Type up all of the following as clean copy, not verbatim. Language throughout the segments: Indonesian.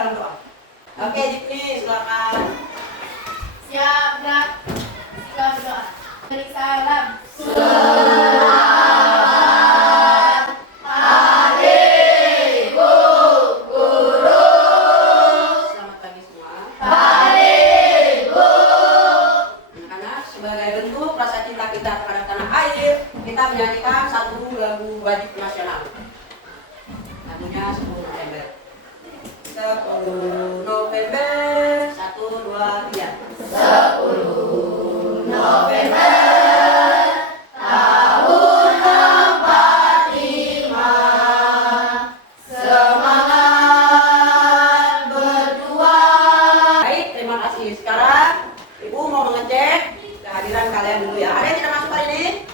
dalam doa. Oke, Jipni, silakan. Siap, Kak. Siap doa. Beri salam. Selamat pagi semua. Pagi, Bu. Anak-anak, sebagai bentuk rasa cinta kita terhadap tanah air, kita menyanyikan satu lagu wajib nasional. Lagunya 10 November. 10 November, 1, 2, 3. 10 November tahun 45. Semangat berjuang. Baik, terima kasih. Sekarang Ibu mau mengecek kehadiran kalian dulu ya. Ada yang tidak masuk hari ini?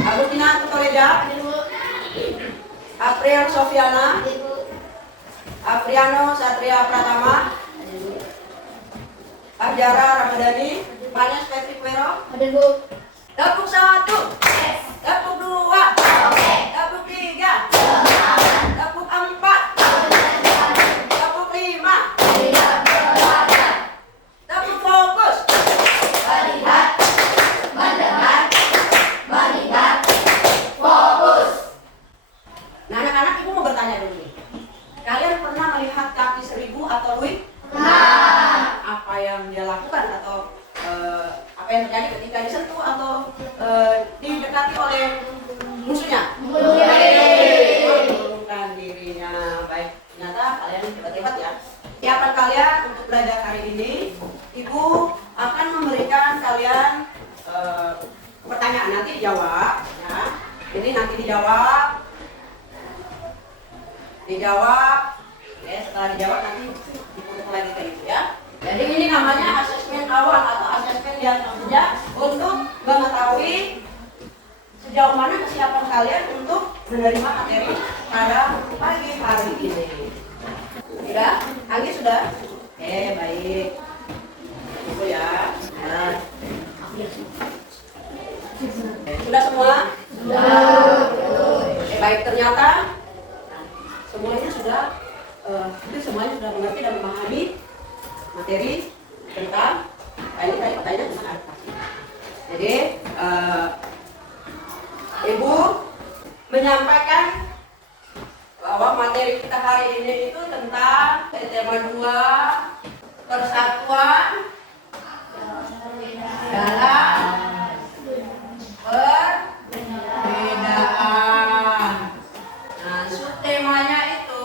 Agustina Tutoleja, April Sofiana, Afriano Satria Pratama, Arjara Ramadhani, Manes Patrick Vero. Ada, Bu. Tepuk 1, Yes. tepuk 2, Oke. tepuk 3, Semangat. tepuk 4, tepuk 5, Tidak berlagak. tepuk fokus. Melihat, mendengar, melihat, fokus. Nah, anak-anak, Ibu mau bertanya dulu nih. Kalian pernah melihat kaki 1000 atau Louis? Nah, Apa yang dia lakukan atau apa yang terjadi ketika disentuh atau didekati oleh musuhnya? Mengurungkan dirinya. Baik, ternyata kalian hebat-hebat ya. Siapan kalian untuk belajar hari ini, Ibu akan memberikan kalian pertanyaan, nanti dijawab ya. Ini nanti dijawab. Ya, setelah dijawab nanti diputar lagi ke Ibu ya. Jadi ini namanya asesmen awal atau asesmen yang kerja untuk mengetahui sejauh mana kesiapan kalian untuk menerima materi pada pagi hari ini. Sudah? Anggi sudah? Oke, baik. Ibu ya. Nah. Sudah semua? Oke, baik, ternyata semuanya sudah mengerti dan memahami materi tentang ini tadi pertanyaan tentang adaptasi. Jadi Ibu menyampaikan bahwa materi kita hari ini itu tentang tema 2, persatuan dalam perbedaan. Nah, subtemanya itu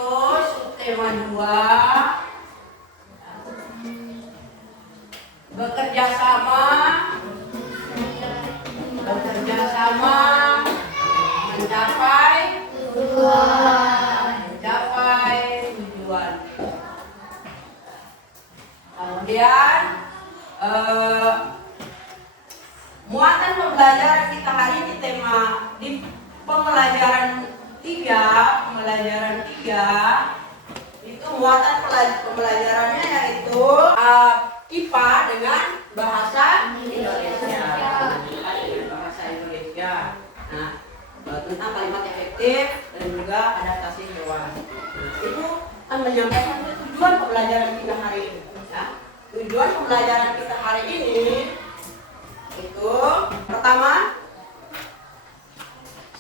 subtema 2, bekerja sama mencapai tujuan. Kemudian muatan pembelajaran kita hari ini di pembelajaran 3 itu muatan pembelajarannya yaitu IPA dengan bahasa Indonesia. Nah, tentang kalimat efektif dan juga adaptasi hewan. Nah, Ibu akan menyampaikan tujuan pembelajaran kita hari ini. Ya. Tujuan pembelajaran kita hari ini itu pertama,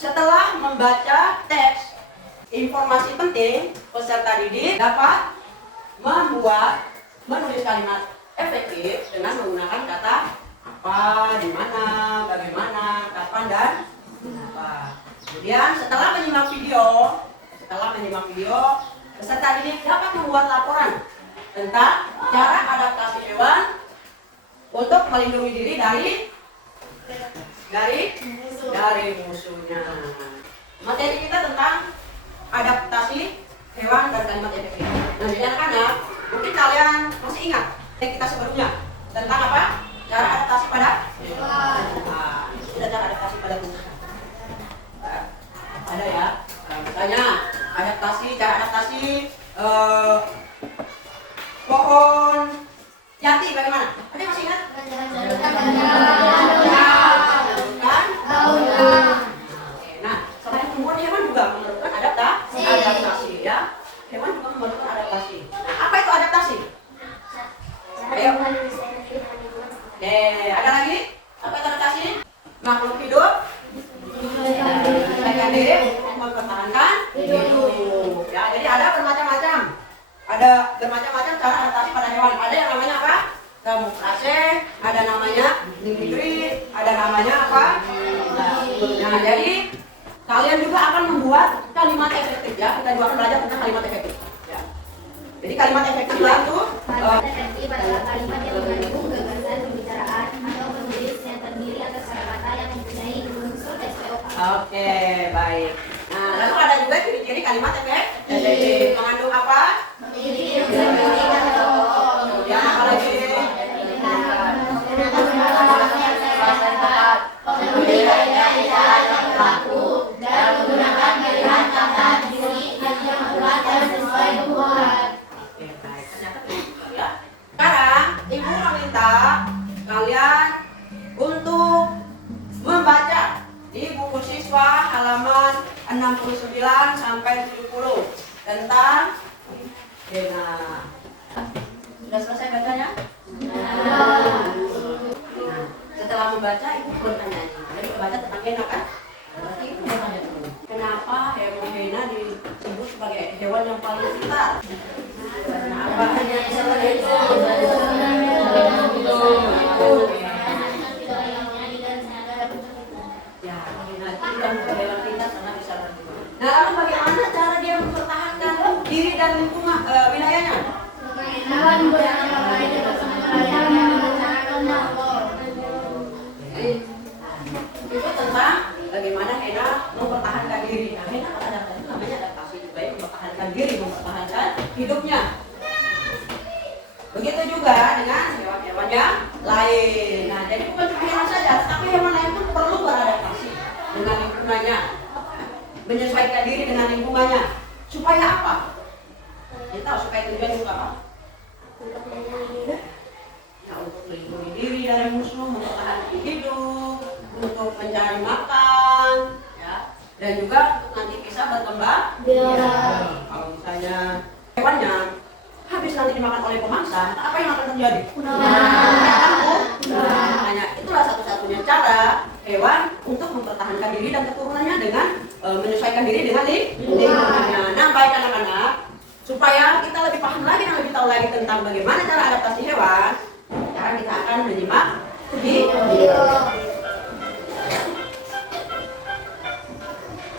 setelah membaca teks informasi penting, peserta didik dapat menulis kalimat efektif dengan menggunakan kata apa, di mana, bagaimana, kapan, dan apa. Kemudian setelah menyimak video, peserta didik dapat membuat laporan tentang cara adaptasi hewan untuk melindungi diri dari musuhnya. Materi kita tentang adaptasi hewan dan kalimat efektif. Nah, jadi anak-anak, mungkin kalian masih ingat kita sebelumnya tentang apa? Cara adaptasi pada hewan. Nah, itu sudah cara adaptasi pada tubuh. Ada ya. Misalnya cara adaptasi pohon jati bagaimana? Ada yang masih ingat? Nah, selain tumbuhan hewan juga memerlukan adaptasi. ada bermacam-macam cara adaptasi pada hewan. Ada yang namanya apa? Kamuflase, ada namanya mimikri, ada namanya apa? Nah, jadi kalian juga akan membuat kalimat efektif ya. Kita juga akan belajar tentang kalimat efektif. Ya. Jadi kalimat efektif itu efektif adalah kalimat yang mengandung gagasan pembicaraan atau menulis yang terdiri atas kata-kata yang mempunyai unsur SPOK. Oke, baik. Nah, lalu ada juga ciri-ciri kalimat efektif. Mengandung apa? Memiliki unsur atau Kemudian apa lagi? memenuhi kaidah isyarat yang berlaku dan menggunakan pilihan kata diri yang akurat dan sesuai kebutuhan. Oke, baik. Ternyata begitu ya. Sekarang Ibu meminta kalian untuk membaca di buku siswa halaman 69 sampai 70 tentang Gena. Sudah selesai bacanya? Nah, setelah membaca Ibu bertanya. Jadi baca tentang Gena kan? Berarti Ibu bertanya dulu. Kenapa hewan Gena disebut sebagai hewan yang paling pintar? Kenapa hanya seperti itu? Ya, Gena itu kan hewan pintar karena bisa berguna. Nah, lalu bagaimana cara dia mempertahankan diri dan lingkungan wilayahnya? Itu tentang bagaimana Hena mempertahankan diri. Nah, Hena ada namanya adaptasi juga ya, mempertahankan diri, mempertahankan hidupnya. Begitu juga dengan hewan-hewan yang lain. Nah, jadi bukan cuma hewan saja, tapi hewan lain pun perlu beradaptasi dengan lingkungannya, menyesuaikan diri dengan lingkungannya. Supaya apa? Kita tahu supaya tujuan itu apa? Ya, untuk melindungi diri dari musuh, mempertahankan hidup, untuk mencari makan, ya, dan juga untuk nanti bisa berkembang. Kalau misalnya hewannya habis nanti dimakan oleh pemangsa, apa yang akan terjadi? Makanya itulah satu-satunya cara hewan untuk mempertahankan diri dan keturunannya dengan menyesuaikan diri dengan lingkungannya. Nah, baik anak-anak, supaya kita lebih paham lagi dan lebih tahu lagi tentang bagaimana cara adaptasi hewan, sekarang kita akan menyimak video.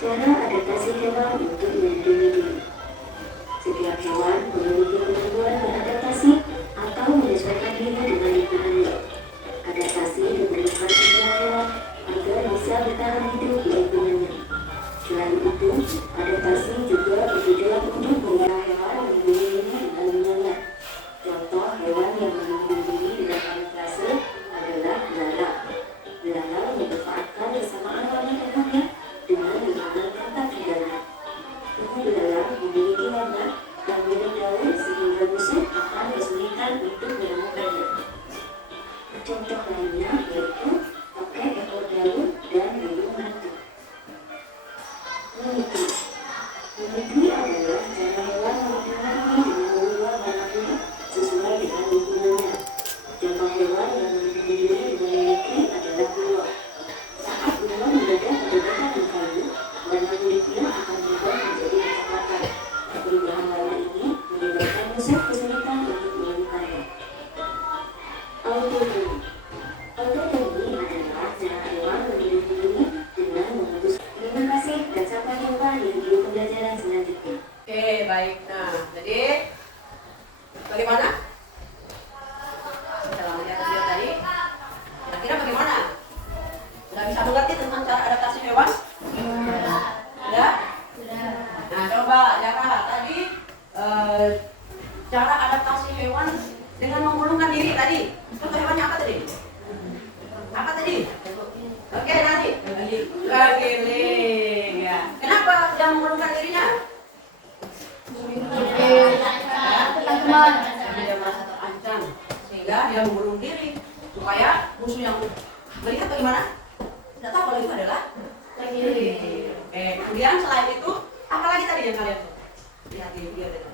Cara adaptasi hewan untuk melindungi diri. Setiap hewan memiliki kemampuan beradaptasi atau menyesuaikan diri dengan lingkungannya. Adaptasi diperlukan setiap hewan agar bisa bertahan hidup di lingkungannya. Selain itu, adaptasi juga bertujuan untuk memelihara hewan melindungi diri dengan menyala. Contoh hewan yang melindungi diri dengan kamuflase adalah belalang. Belalang memanfaatkan kesamaan warna tubuhnya dengan menggunakan kata tiganya. Tubuh belalang memiliki warna yang mirip daun sehingga musuh akan kesulitan untuk menemukannya. Contoh lainnya yaitu pakai ekor daun dan hidung hantu. Mimikri. Mimikri adalah cara hewan mempengaruhi dengan mengubah warna kulit sesuai dengan lingkungannya. Contoh hewan yang melindungi diri dengan mimikri adalah beruang. Saat beruang mendadak pada batang kayu, warna kulitnya akan berubah menjadi kecoklatan. Perubahan warna ini menyebabkan musuh kesulitan untuk menemukannya. Autonomi. Autonomi adalah cara hewan melindungi diri dengan menghembus. Terima kasih dan sampai jumpa di video pembelajaran selanjutnya. Oke, baik. Nah, jadi bagaimana? Setelah melihat video tadi, kira-kira bagaimana? Sudah bisa mengerti tentang cara adaptasi hewan? Ya? Nah, coba Jaka tadi cara adaptasi hewan dengan memulungkan diri tadi. Contoh hewannya apa tadi? Apa tadi? Oke, nanti bergiling. Ya. Kenapa dia memulungkan dirinya? Dia merasa terancam sehingga dia mengulung diri supaya musuh yang melihat bagaimana? Tidak tahu kalau itu adalah tergiling. Oke, kemudian selain itu apa lagi tadi yang kalian tuh? Lihat di video tadi.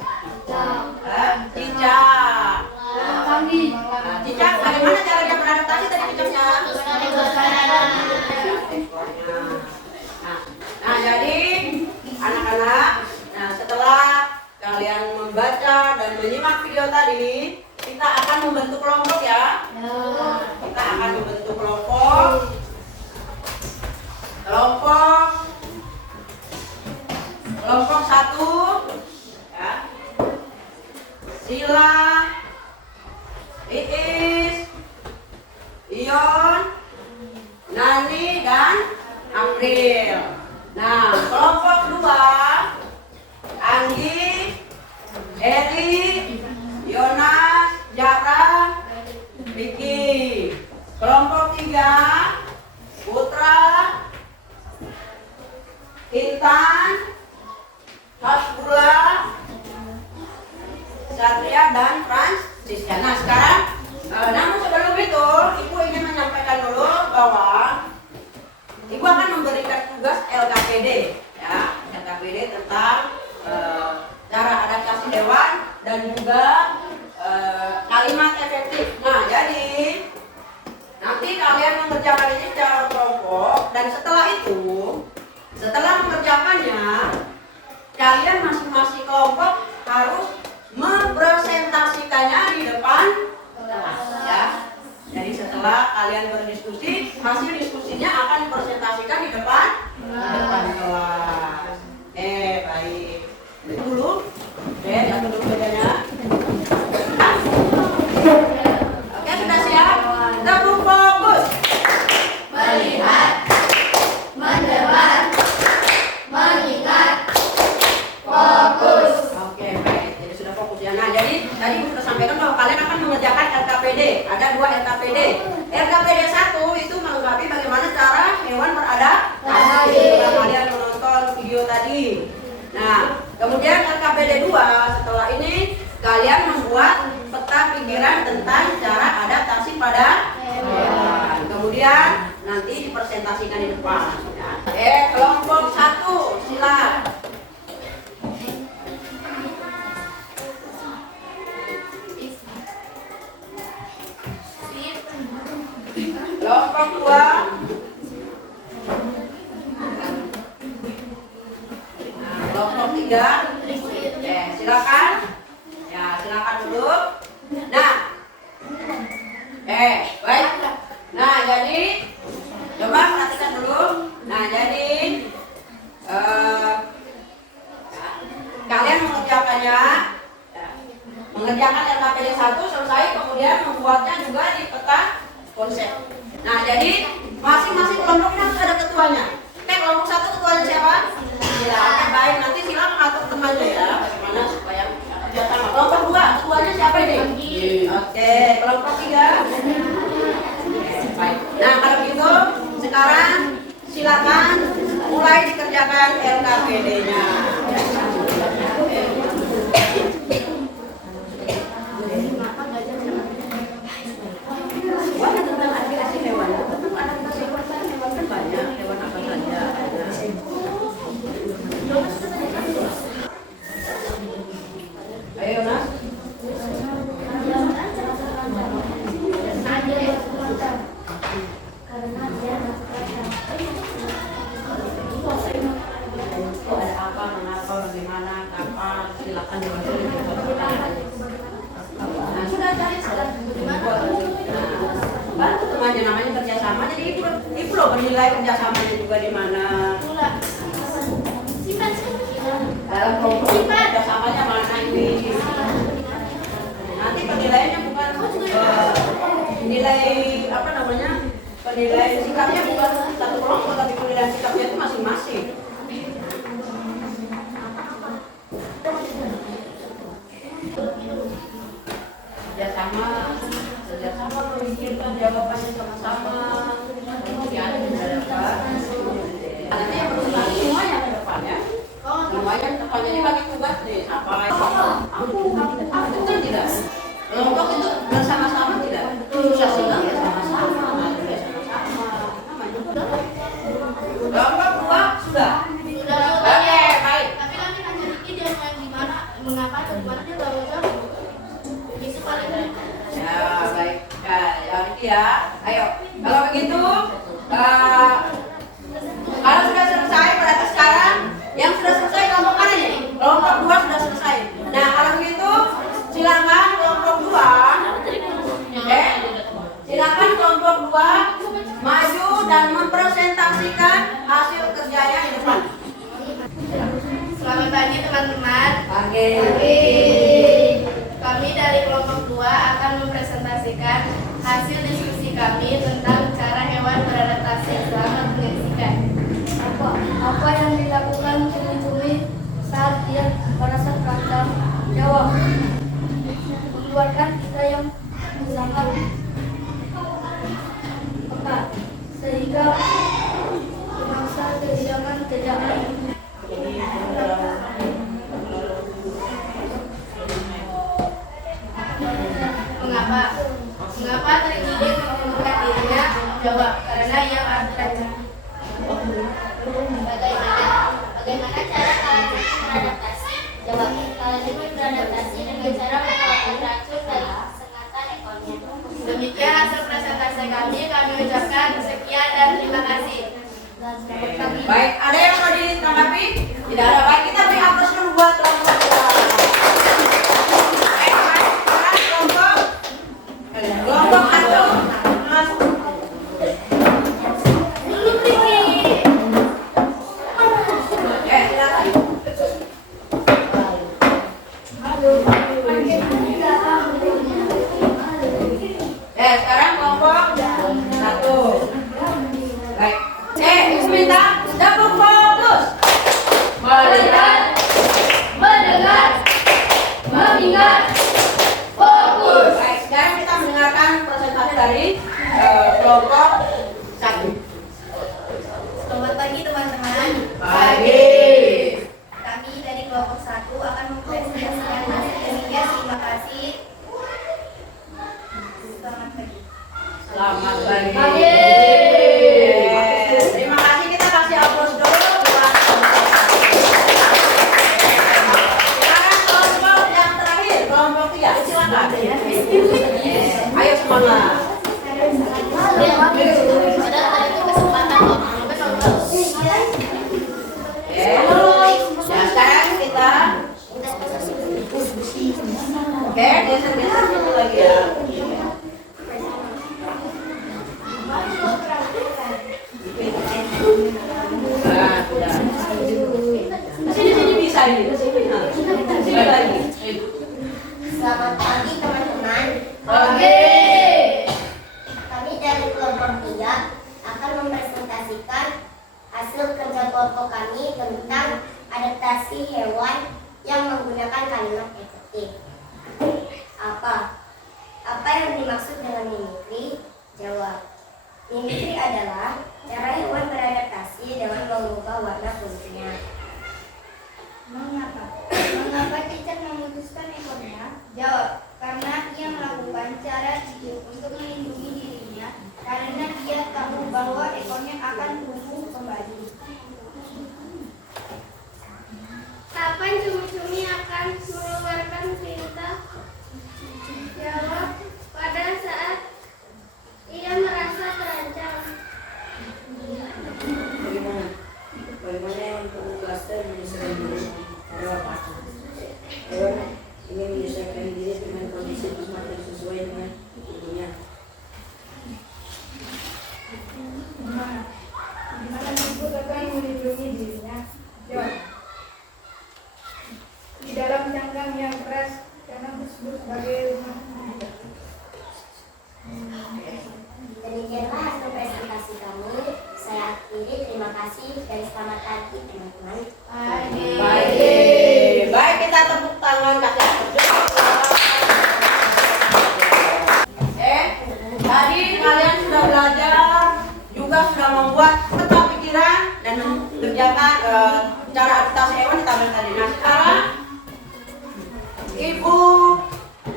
Cicak. Nah, cicak bagaimana cara dia beradaptasi tadi cicaknya? Ekornya. Nah, jadi anak-anak, nah setelah kalian membaca dan menyimak video tadi, kita akan membentuk kelompok ya. Kita akan membentuk kelompok. Kelompok 1 ya. Sila, Iis, Ion, Nani dan April. Nah, kelompok 2 Anggi, Eri, Yonas, Jara, Vicky. Kelompok 3 Putra, Intan, Hasbula, Satria dan Francisca. Nah sekarang, namun sebelum itu, Ibu ingin menyampaikan dulu bahwa Ibu akan memberikan tugas LKPD, ya, LKPD tentang cara adaptasi hewan dan juga kalimat efektif. Nah jadi nanti kalian mengerjakan ini secara kelompok dan setelah mengerjakannya, kalian masing-masing kelompok harus mempresentasikannya di depan kelas ya. Jadi setelah kalian berdiskusi, hasil diskusinya akan dipresentasikan di depan kelas. Baik. Itu dulu. Satu dulu bedanya. Oke, sudah siap? Tepuk fokus. Melihat, mendengar, mengingat, fokus. Oke, baik. Jadi sudah fokus ya. Nah, jadi tadi sudah sampaikan bahwa kalian akan mengerjakan LKPD. Ada 2 LKPD. LKPD 1 itu melengkapi bagaimana cara hewan beradaptasi. Setelah kalian menonton video tadi. Nah, kemudian LKPD 2 setelah ini kalian membuat peta pikiran tentang cara adaptasi pada hewan. Kemudian nanti dipresentasikan di depan. Ya. Kelompok 1 silakan. Kelompok 2 kelompok 3 silakan. Ya, silakan duduk. Nah. Baik. Nah, jadi coba perhatikan dulu. Nah, jadi kalian mengerjakannya mengerjakan LKPD 1 selesai, kemudian membuatnya juga di peta konsep. Nah, jadi masing-masing kelompok ini harus ada ketuanya. Kelompok 1 ketuanya siapa? Sila. Oke, baik. Nanti Sila mengatur temannya ya, bagaimana supaya kerjasama. Kelompok 2 ketuanya siapa ini? Oke, kelompok 3. Baik. Nah, kalau gitu sekarang silakan mulai dikerjakan LKPD-nya. Wah, tentang adaptasi hewan. Tentang adaptasi hewan kan banyak. Hewan apa saja ada. Ayo, Nas. Ada apa, mengapa, bagaimana, kapan, silakan dibantu. Nah, sudah cari bantu temannya, namanya kerjasama. Jadi ibu loh menilai kerjasamanya juga di mana. Dalam kelompok kerjasamanya mana ini. Nanti penilaiannya bukan nilai apa namanya, penilaian sikapnya bukan satu kelompok, tapi penilaian sikapnya itu masing-masing. Kerjasama memikirkan jawabannya sama-sama. Kemudian nanti yang berusaha semuanya ke depannya. Semuanya ke depannya ini bagi tugas nih. Apa? Betul tidak? Kelompok itu bersama-sama tidak? Susah sehingga ya sama-sama. Ya sama-sama. Kelompok 2 sudah. Oke, baik. Tapi nanti nanya Riki dia mau yang gimana, mengapa atau gimana dia baru tahu. Bisa paling. Ya, baik. Ya, Riki ya. Ayo. Kalau begitu, kalau sudah selesai berarti sekarang yang sudah selesai kelompok mana nih? Kelompok 2 sudah selesai. Nah, kalau begitu Kami dari kelompok 2 akan mempresentasikan hasil diskusi kami tentang cara hewan beradaptasi selama menyaksikan. Apa yang dilakukan cumi-cumi saat dia merasa terancam? Jawab. Mengeluarkan kita yang sangat peka sehingga memangsa kehilangan. Mengapa terjadi mengundurkan dirinya? Jawab, karena ia terancam. Bagaimana cara kalajumun beradaptasi? Jawab, kalajumun beradaptasi dengan cara mengeluarkan racun dari sengatan ekornya. Demikian hasil presentasi kami ucapkan sekian dan terima kasih. Baik, ada yang mau ditanggapi? Tidak ada. Baik, kita beri aplaus dulu buat kelompok 2. Baik, sekarang kelompok 1 masuk. Silakan. Sekarang kelompok 1. Baik. Minta double fokus. Melihat, mendengar, mengingat, fokus. Baik, sekarang kita mendengarkan presentasi dari kelompok 1. Selamat pagi teman-teman. Pagi. Kami dari kelompok 1 akan mempresentasikan hasil demikian. Terima kasih. Selamat pagi. Selamat pagi. Pagi. Terima kasih, kita kasih aplaus dulu buat sekarang kelompok yang terakhir, kelompok 3. Silakan. Ayo semangat. Ya, sekarang kita geser-geser dulu lagi ya. Nah, udah. Sini bisa ini. Sini lagi. Selamat pagi teman-teman. Oke. Kami dari kelompok 3 akan mempresentasikan hasil kerja kelompok kami tentang adaptasi hewan yang menggunakan kalimat efektif. Apa yang dimaksud dengan mimikri? Jawab. Mimikri adalah cara hewan beradaptasi dengan mengubah warna kulitnya. Mengapa cicak memutuskan ekornya? Jawab. Karena ia melakukan cara cium untuk melindungi dirinya karena ia tahu bahwa ekornya akan tumbuh kembali. Kapan cumi-cumi akan mengeluarkan perintah? Jawab. Pada saat ia merasa terancam. Bagaimana yang perlu klaster menyesuaikan diri? Ada apa? Hewan ini menyesuaikan diri dengan kondisi tempat yang sesuai dengan tubuhnya. Gimana disebut akan melindungi dirinya? Jawab. Di dalam cangkang yang keras karena disebut sebagai rumah. Demikianlah hasil presentasi kami. Saya akhiri. Terima kasih dan selamat pagi teman-teman. Baik, kita tepuk tangan kasih aplaus. Tadi kalian sudah belajar, juga sudah membuat peta pikiran dan mengerjakan cara adaptasi hewan di tabel tadi. Nah, sekarang Ibu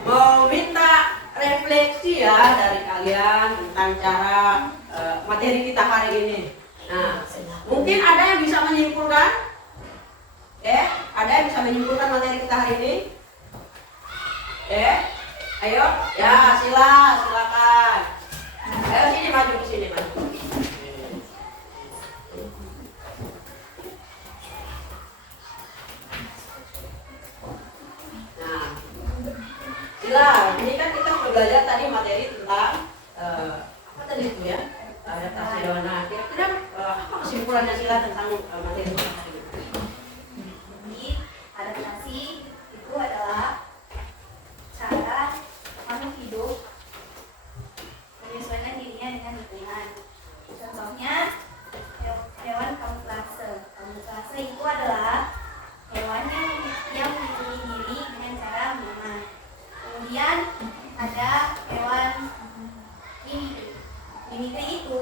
meminta refleksi ya dari kalian tentang cara materi kita hari ini. Nah, mungkin ada yang bisa menyimpulkan? Ada yang bisa menyimpulkan materi kita hari ini? Ayo, ya silakan. Ayo sini maju ke sini maju. Nah, ini kan kita sudah belajar tadi materi tentang apa tadi itu ya? Adaptasi hewan. Nah, kira-kira apa kesimpulannya Sila tentang materi kita hari ini? Adaptasi itu adalah cara makhluk hidup menyesuaikan dirinya dengan lingkungan. Contohnya hewan kamuflase. Kamuflase itu adalah hewan yang melindungi diri dengan cara menyamar. Kemudian ada hewan mimikri. Mimikri itu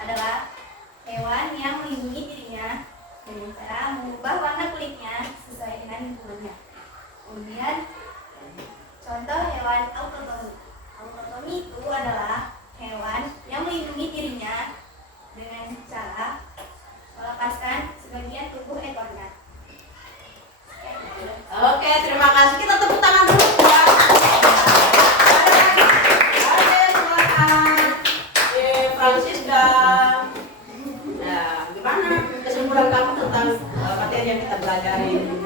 adalah hewan yang melindungi dirinya dengan cara mengubah warna kulitnya sesuai dengan lingkungannya. Kemudian contoh hewan autotomi. Autotomi itu adalah hewan yang melindungi dirinya dengan cara melepaskan sebagian tubuh ekornya. Oke, terima kasih. Kita tepuk tangan dulu ya. Oke, silakan. Francisca. Nah, gimana kesimpulan kamu tentang materi yang kita pelajari hari ini?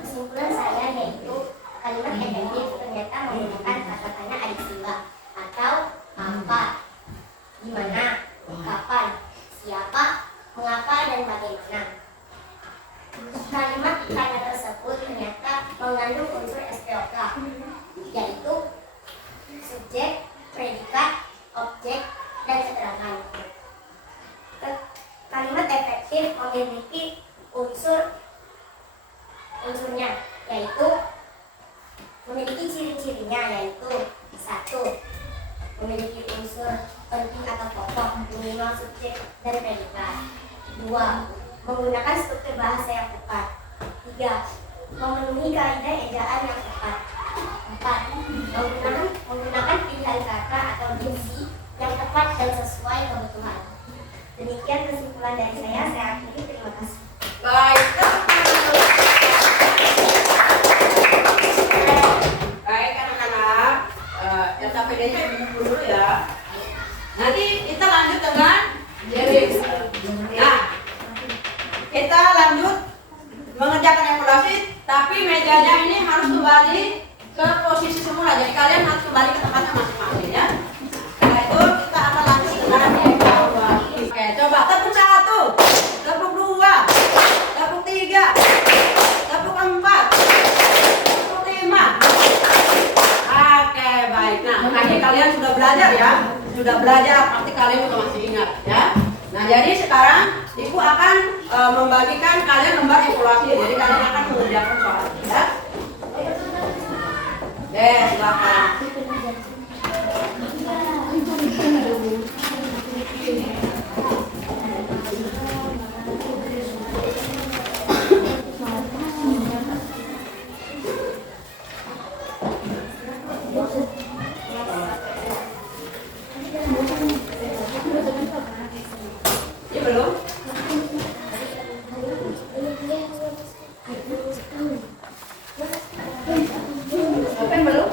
Kesimpulan saya yaitu kalimat efektif ternyata menggunakan kata-katanya adjektiva atau apa, gimana, kapan, siapa, mengapa, dan bagaimana. Kalimat tanya tersebut ternyata mengandung unsur SPOK, yaitu subjek, predikat, objek, dan keterangan. Kalimat efektif memiliki unsurnya, yaitu memiliki ciri-cirinya, yaitu 1. Memiliki unsur penting atau pokok, minimal subjek dan predikat. 2. Menggunakan struktur bahasa yang tepat. 3. Memenuhi kaidah ejaan yang tepat. 4. Menggunakan pilihan kata atau diksi yang tepat dan sesuai kebutuhan. Demikian kesimpulan dari saya akhiri. Terima kasih. Baik. Baik anak-anak, LKPD-nya dulu ya. Nanti kita lanjut dengan Jerry. Nah, kita lanjut mengerjakan evaluasi, tapi mejanya ini harus kembali ke posisi semula. Jadi kalian harus kembali ke tempatnya masing-masing ya. Setelah itu kita akan lanjut dengan evaluasi. Oke, coba tepuk 1, tepuk 2, tepuk 3, tepuk 4, tepuk 5. Oke, baik. Nah, tadi kalian sudah belajar ya. Sudah belajar, pasti kalian juga masih ingat ya. Nah, jadi sekarang Ibu akan membagikan kalian lembar evaluasi. Jadi kalian akan mengerjakan soal ya. Silakan. Ini belum? Open belum?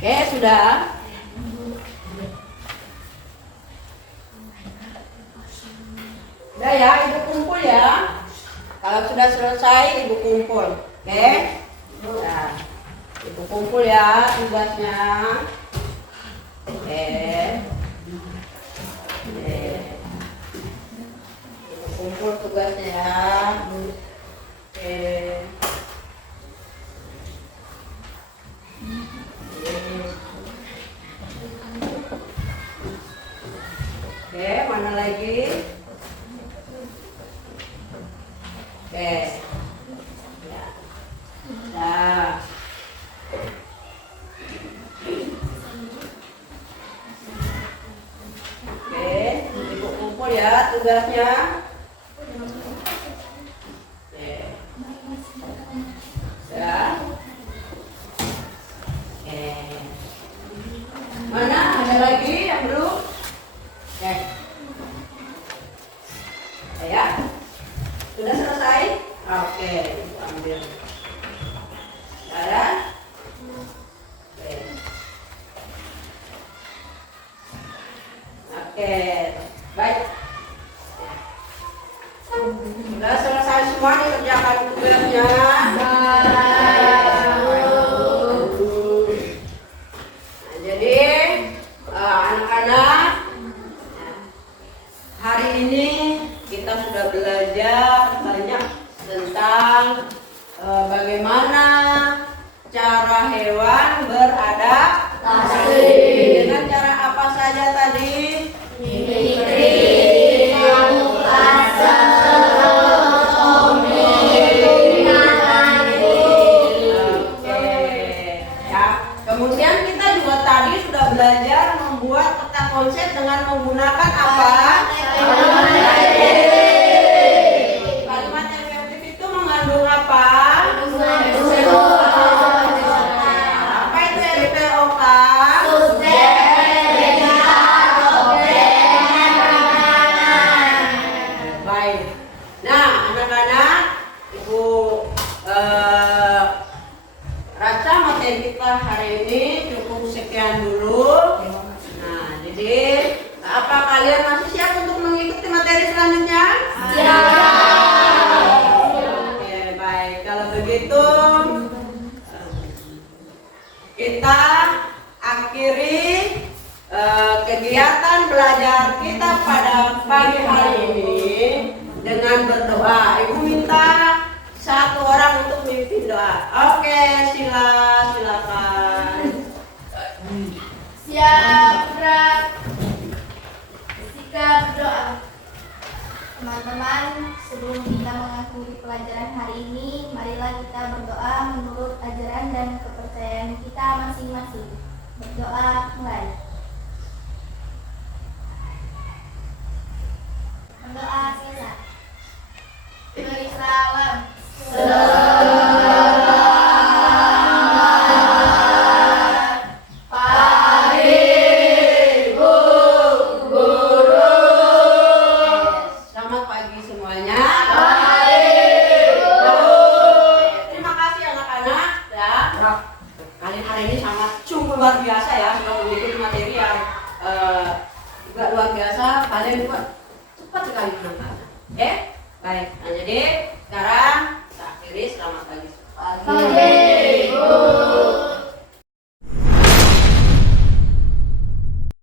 Oke, sudah. Udah ya, Ibu kumpul ya. Kalau sudah selesai, Ibu kumpul. Oke? Nah, Ibu kumpul ya tugasnya. Oke. Ibu kumpul tugasnya ya. Oke. mana lagi? Oke. Ya. Nah. Oke, Ibu kumpul ya tugasnya. Oke. Ya. Oke. Mana ada lagi yang belum? Oke. Ya. Sudah selesai? Oke, ambil. Ada? Oke. Oke, baik. Sudah selesai semua dikerjakan tugasnya. Nah, jadi anak-anak, hari ini kita sudah belajar banyak tentang bagaimana cara hewan beradaptasi. Dengan cara apa saja tadi? Kemudian kita juga tadi sudah belajar membuat peta konsep dengan menggunakan apa? Kalimat efektif itu mengandung apa? Apa itu SPOK? Baik. Nah, anak-anak, Ibu rasa materi kita hari ini cukup sekian dulu. Nah, jadi apa kalian masih siap untuk mengikuti materi selanjutnya? Oke, baik. Kalau begitu kita akhiri kegiatan belajar kita pada pagi hari ini dengan berdoa. Ibu minta satu orang untuk memimpin doa. Oke, silakan. Siap, gerak. Sikap doa. Teman-teman, sebelum kita mengakhiri pelajaran hari ini, marilah kita berdoa menurut ajaran dan kepercayaan kita masing-masing. Berdoa mulai. Berdoa sisa. Beri salam. Selamat pagi semuanya. Terima kasih anak-anak ya. Kalian hari ini sangat sungguh luar biasa ya, sudah mengikuti materi yang juga luar biasa. Kalian juga cepat sekali menangkapnya. Oke, baik. Nah, jadi sekarang kita akhiri. Selamat pagi. Pagi.